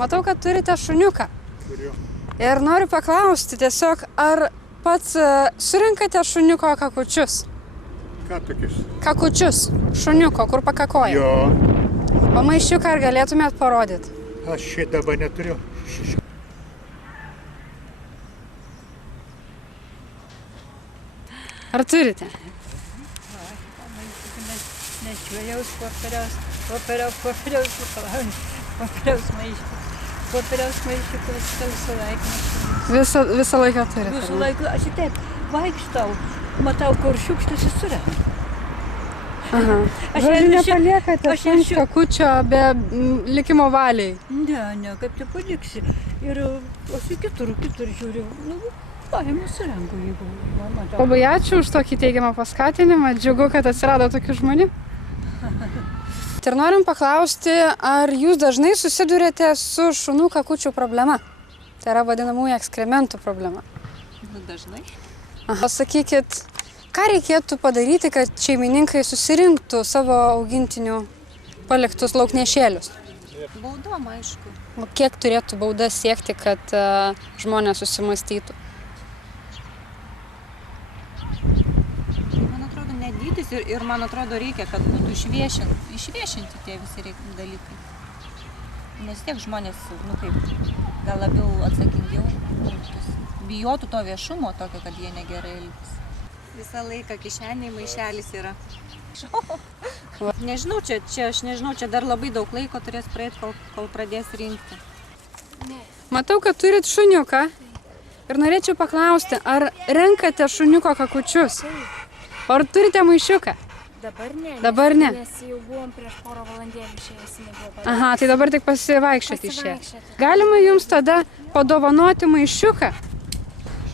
Matau, kad turite šuniuką. Turiu. Ir noriu paklausti tiesiog, ar pats surinkate šuniuko kakučius? Ką tokius? Kakučius. Šuniuko, kur pakakoja. Jo. O maišiuką ar galėtumėt parodyti? Aš šitą dabar neturiu. Ar turite? Nešvėliaus popieriaus maišiukus visą laiką. Visą laiką turite. Visą laiką aš taip vaikštau, matau, kur šiukštis surenka. Aha. Žodžiu, nepaliekate šuns kakučio be likimo valiai. Ne, kaip tai paliksi. Ir aš kitur žiūriu, paimu surenku, jeigu matau. Labai ačiū už tokį teigiamą paskatinimą. Džiugu, kad atsirado tokių žmonių. Ir norim paklausti, ar jūs dažnai susidurėte su šunų kakučių problema? Tai yra vadinamųjų ekskrementų problema. Dažnai. Aha. Sakykit, ką reikėtų padaryti, kad šeimininkai susirinktų savo augintinių paliktus lauknešėlius? Baudom, aišku. O kiek turėtų bauda siekti, kad žmonės susimąstytų? Man atrodo, nedydis ir man atrodo reikia, kad būtų išviešinti tie visi dalykai. Nes tiek žmonės, gal labiau atsakingiau, bijotų to viešumo tokio, kad jie negerai elgtis. Visą laiką kišeniai maišelis yra. Nežinau, čia dar labai daug laiko turės praeiti, kol pradės rinkti. Matau, kad turit šuniuką ir norėčiau paklausti, ar renkate šuniuko kakučius? Ar turite maišiuką? Dabar ne. Dabar ne. Nes jau buvom prieš porą valandėlių išėjęs, nebuvo. Aha, tai dabar tik pasivaikščioti išėję. Galima jums tada padovanoti maišiuką?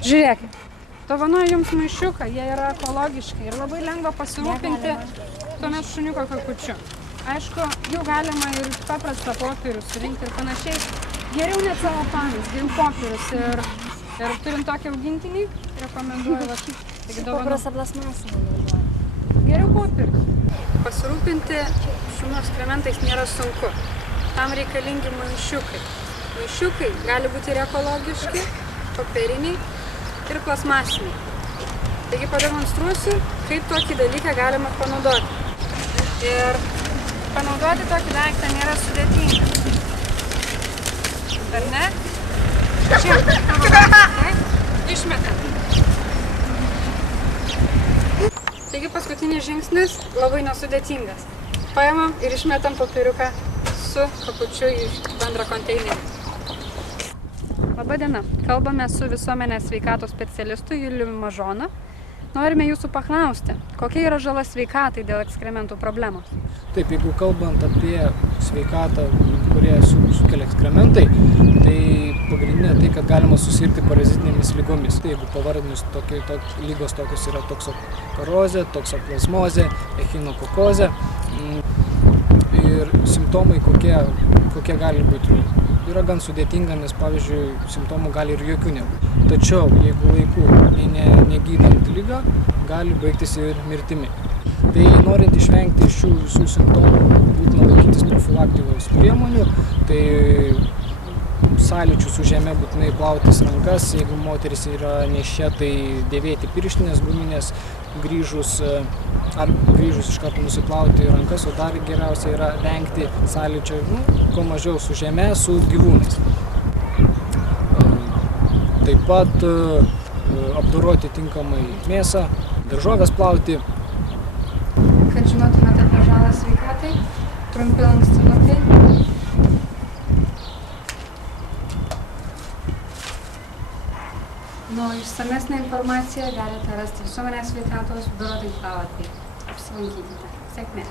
Žiūrėkit, dovanoju jums maišiuką, jie yra ekologiški ir labai lengva pasirūpinti tuomet šuniuko kakučiu. Aišku, jų galima ir paprastą popierių surinkti ir panašiai. Geriau net celofanas, geriau popierius ir turint tokį augintinį, rekomenduoju va šį. Paprastą plasmasinį naudoju. Geriau popierius. Pasirūpinti šunų ekskrementais nėra sunku. Tam reikalingi maišiukai. Maišiukai gali būti ir ekologiški, popieriniai ir plasmasiniai. Taigi pademonstruosiu, kaip tokį dalyką galima panaudoti. Ir panaudoti tokį daiktą nėra sudėtinga. Ar ne? Čia panaudoti, išmetam. Taigi paskutinis žingsnis labai nesudėtingas. Paimam ir išmetam popieriuką su kakučiu į bendrą konteinerį. Labadiena. Kalbame su visuomenės sveikatos specialistu Juliumi Mažona. Norime jūsų paklausti, kokia yra žala sveikatai dėl ekskrementų problemos? Taip, jeigu kalbant apie sveikatą, kurie sukelia ekskrementai, tai pagrindinė tai, kad galima susirgti parazitinėmis lygomis. Tai jeigu pavardinus lygos tokios yra toksokarozė, toksoplasmozė, echinokokozė ir simptomai kokie gali būti. Yra gan sudėtinga, nes pavyzdžiui, simptomų gali ir jokių nebūti. Tačiau, jeigu laiku negydant lygą, gali baigtis ir mirtimi. Tai norint išvengti šių visų simptomų, būtina laikytis profilaktikos priemonių, tai sąlyčių su žeme būtinai plautis rankas, jeigu moteris yra nėščia, tai dėvėti pirštinės guminės, grįžus iš karto nusiplauti rankas, o dar geriausia yra vengti sąlyčio, kuo mažiau su žeme, su gyvūnais. Taip pat apdoroti tinkamai mėsą, daržoves plauti. Kad žinotumėte apie žalą sveikatai, trumpi lankstinukai. Išsamesnę informaciją galite rasti visuomenės sveikatos biuro tinklalapyje. Apsilankykite. Sėkmės.